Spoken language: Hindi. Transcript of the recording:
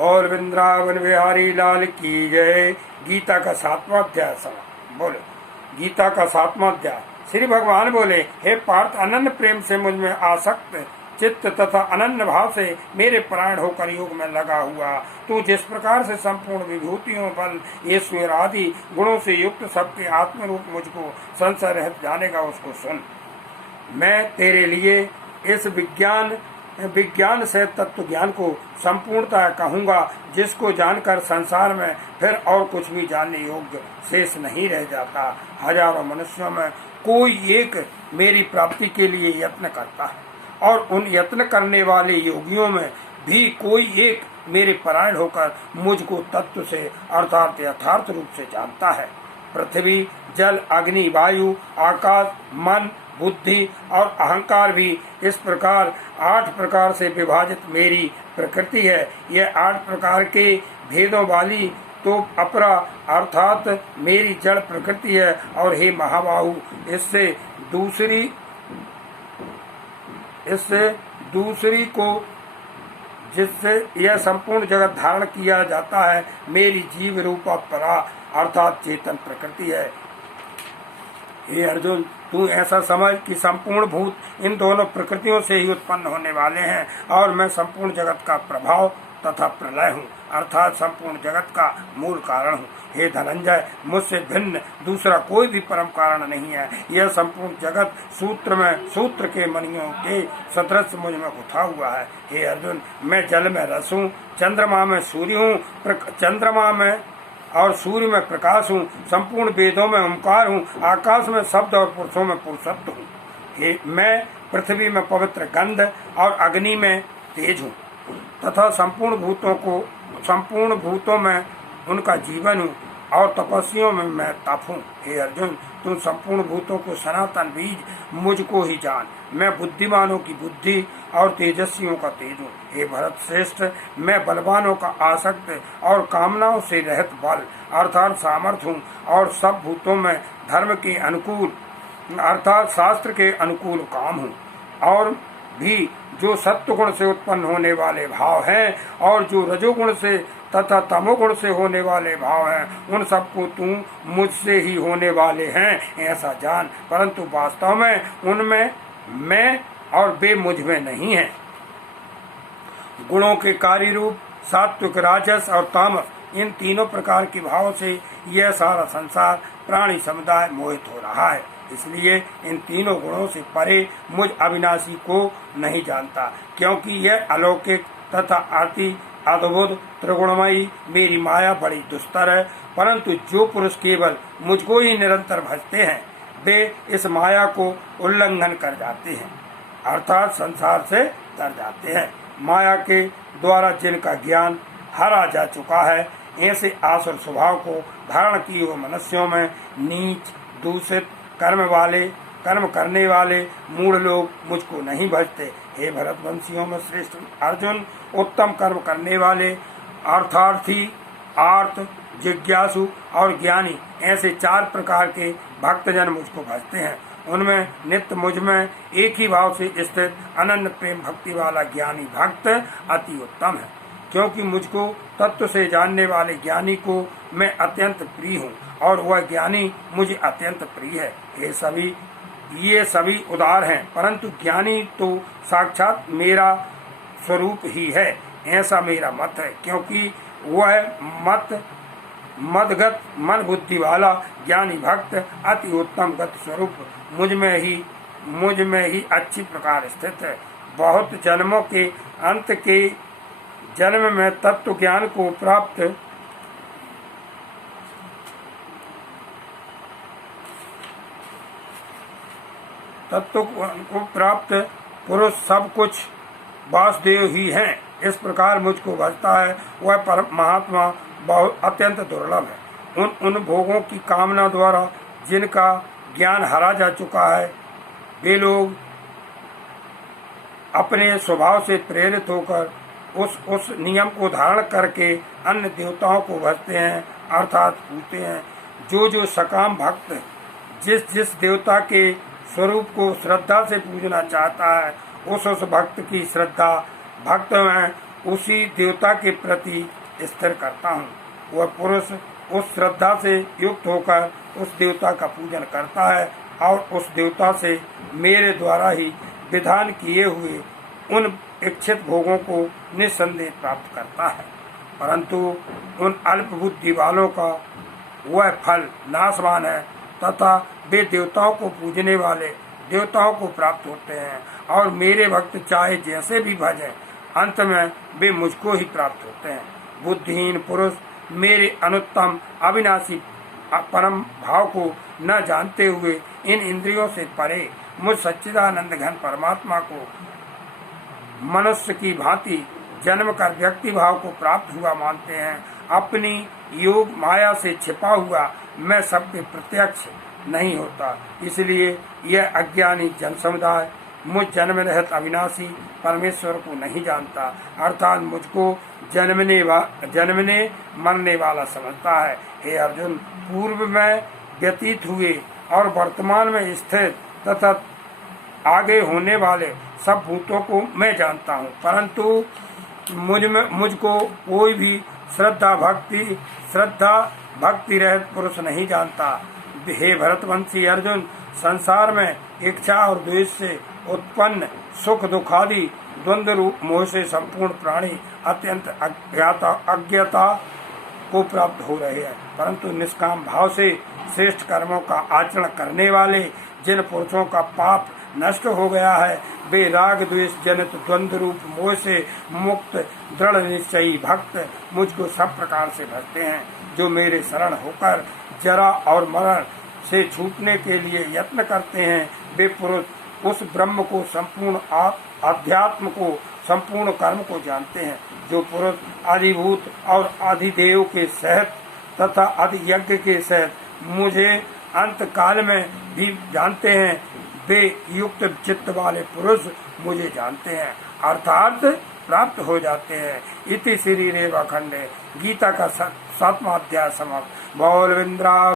और वृंदावन बिहारी लाल की जय। गीता का 7वां अध्याय बोले। गीता का 7वां अध्याय। श्री भगवान बोले, हे पार्थ, अनन्य प्रेम से मुझ में आसक्त चित्त तथा अनन्य भाव से मेरे परायण होकर योग में लगा हुआ तू जिस प्रकार से संपूर्ण विभूतियों बल ईश्वर आदि गुणों से युक्त सबके आत्मरूप मुझको संशय रहित जानेगा, उसको सुन। मैं तेरे लिए इस विज्ञान से तत्व ज्ञान को संपूर्णतः कहूँगा, जिसको जानकर संसार में फिर और कुछ भी जानने योग्य शेष नहीं रह जाता। हजारों मनुष्यों में कोई एक मेरी प्राप्ति के लिए यत्न करता है, और उन यत्न करने वाले योगियों में भी कोई एक मेरे परायण होकर मुझको तत्व से अर्थात यथार्थ रूप से जानता है। पृथ्वी, जल, अग्नि, वायु, आकाश, मन, बुद्धि और अहंकार भी इस प्रकार 8 प्रकार से विभाजित मेरी प्रकृति है। यह 8 प्रकार के भेदों वाली तो अपरा अर्थात मेरी जड़ प्रकृति है। और हे महाबाहु, इससे दूसरी को जिससे यह संपूर्ण जगत धारण किया जाता है, मेरी जीव रूपा परा अर्थात चेतन प्रकृति है। हे अर्जुन, तू ऐसा समझ कि संपूर्ण भूत इन दोनों प्रकृतियों से ही उत्पन्न होने वाले हैं, और मैं संपूर्ण जगत का प्रभाव तथा प्रलय हूँ, अर्थात संपूर्ण जगत का मूल कारण हूँ। हे धनंजय, मुझसे भिन्न दूसरा कोई भी परम कारण नहीं है। यह संपूर्ण जगत सूत्र के मणियों के सदृश मुझ में गुथा हुआ है। हे अर्जुन, मैं जल में रस हूँ, चंद्रमा में सूर्य हूँ, चंद्रमा में और सूर्य में प्रकाश हूँ, संपूर्ण वेदों में ओंकार हूँ, आकाश में शब्द और पुरुषों में पुरुषत्व हूँ। हे मैं पृथ्वी में पवित्र गंध और अग्नि में तेज हूँ, तथा संपूर्ण भूतों में उनका जीवन हूँ, और तपस्वियों में मैं तप हूँ। हे अर्जुन, तुम संपूर्ण भूतों को सनातन बीज मुझको ही जान। मैं बुद्धिमानों की बुद्धि और तेजस्वियों का तेज हूँ। हे भरत श्रेष्ठ, मैं बलवानों का आसक्त और कामनाओं से रहित बल अर्थात सामर्थ्य हूँ, और सब भूतों में धर्म के अनुकूल अर्थात शास्त्र के अनुकूल काम हूँ। और भी जो सत्वगुण से उत्पन्न होने वाले भाव हैं, और जो रजोगुण से तथा तमोगुण से होने वाले भाव हैं, उन सबको तू मुझसे ही होने वाले हैं ऐसा जान। परंतु वास्तव में उनमें मैं और वे मुझ में नहीं हैं। गुणों के कार्य रूप सात्विक, राजस और तामस, इन तीनों प्रकार के भाव से यह सारा संसार प्राणी समुदाय मोहित हो रहा है। इसलिए इन तीनों गुणों से परे मुझ अविनाशी को नहीं जानता, क्योंकि यह अलौकिक तथा अति अद्भुत त्रिगुणमयी मेरी माया बड़ी दुस्तर है। परंतु जो पुरुष केवल मुझको ही निरंतर भजते हैं, वे इस माया को उल्लंघन कर जाते हैं, अर्थात संसार से तर जाते हैं। माया के द्वारा जिनका ज्ञान हारा जा चुका है, ऐसे आसुर स्वभाव को धारण किए हुए मनुष्यों में नीच, दूषित कर्म करने वाले मूढ़ लोग मुझको नहीं भजते। हे भरतवंशियों में श्रेष्ठ अर्जुन, उत्तम कर्म करने वाले अर्थार्थी, आर्त, जिज्ञासु और ज्ञानी, ऐसे 4 प्रकार के भक्तजन मुझको भजते हैं। उनमें नित्य मुझ में एक ही भाव से स्थित अनन्य प्रेम भक्ति वाला ज्ञानी भक्त अति उत्तम है, क्योंकि मुझको तत्व से जानने वाले ज्ञानी को मैं अत्यंत प्रिय हूँ, और वह ज्ञानी मुझे अत्यंत प्रिय है। ये सभी उदार हैं, परंतु ज्ञानी तो साक्षात मेरा स्वरूप ही है, ऐसा मेरा मत है। क्योंकि वह मदगत मन बुद्धि वाला ज्ञानी भक्त अति उत्तम गत स्वरूप मुझ में ही अच्छी प्रकार स्थित है। बहुत जन्मों के अंत के जन्म में तत्व ज्ञान को प्राप्त पुरुष सब कुछ वासुदेव ही हैं। इस प्रकार मुझको भजता है, वह परम महात्मा बहुत अत्यंत दुर्लभ है। उन भोगों की कामना द्वारा जिनका ज्ञान हरा जा चुका है, वे लोग अपने स्वभाव से प्रेरित होकर उस नियम को धारण करके अन्य देवताओं को भजते हैं अर्थात पूजते हैं। जो सकाम भक्त जिस देवता के स्वरूप को श्रद्धा से पूजना चाहता है, उस भक्त की श्रद्धा भक्त में उसी देवता के प्रति स्थिर करता हूँ। वह पुरुष उस श्रद्धा से युक्त होकर उस देवता का पूजन करता है और उस देवता से मेरे द्वारा ही विधान किए हुए उन इच्छित भोगों को निस्संदेह प्राप्त करता है। परंतु उन अल्प बुद्धि वालों का वह फल नाशवान है तथा वे देवताओं को पूजने वाले देवताओं को प्राप्त होते हैं और मेरे भक्त चाहे जैसे भी भजें अंत में वे मुझको ही प्राप्त होते हैं। बुद्धिहीन पुरुष मेरे अनुत्तम अविनाशी परम भाव को न जानते हुए इन इंद्रियों से परे मुझ सच्चिदानंद घन परमात्मा को मनुष्य की भांति जन्म कर व्यक्ति भाव को प्राप्त हुआ मानते हैं। अपनी योग माया से छिपा हुआ मैं सबके प्रत्यक्ष नहीं होता, इसलिए यह अज्ञानी जन समुदाय मुझ जन्म रहित अविनाशी परमेश्वर को नहीं जानता, अर्थात मुझको जन्मने मरने वाला समझता है। हे अर्जुन, पूर्व में व्यतीत हुए और वर्तमान में स्थित तथा आगे होने वाले सब भूतों को मैं जानता हूँ, परंतु मुझको कोई भी श्रद्धा भक्ति रहित पुरुष नहीं जानता। हे भरतवंशी अर्जुन, संसार में इच्छा और द्वेष से उत्पन्न सुख दुखादि द्वंद्व रूप मोह से संपूर्ण प्राणी अत्यंत अज्ञता को प्राप्त हो रहे हैं, परंतु निष्काम भाव से श्रेष्ठ कर्मों का आचरण करने वाले जिन पुरुषों का पाप नष्ट हो गया है वे राग द्वेष जनित द्वंद्व रूप मोह से मुक्त दृढ़ निश्चयी भक्त मुझको सब प्रकार से भजते हैं। जो मेरे शरण होकर जरा और मरण से छूटने के लिए यत्न करते हैं वे पुरुष उस ब्रह्म को संपूर्ण अध्यात्म को संपूर्ण कर्म को जानते हैं। जो पुरुष आदिभूत और आदिदेव के सहित तथा अधियज्ञ के सहित मुझे अंत काल में भी जानते हैं वे युक्त चित्त वाले पुरुष मुझे जानते हैं, अर्थात प्राप्त हो जाते हैं। इति श्री रेवाखंडे गीता का 7वां अध्याय समाप्त। बोल विंद्रा।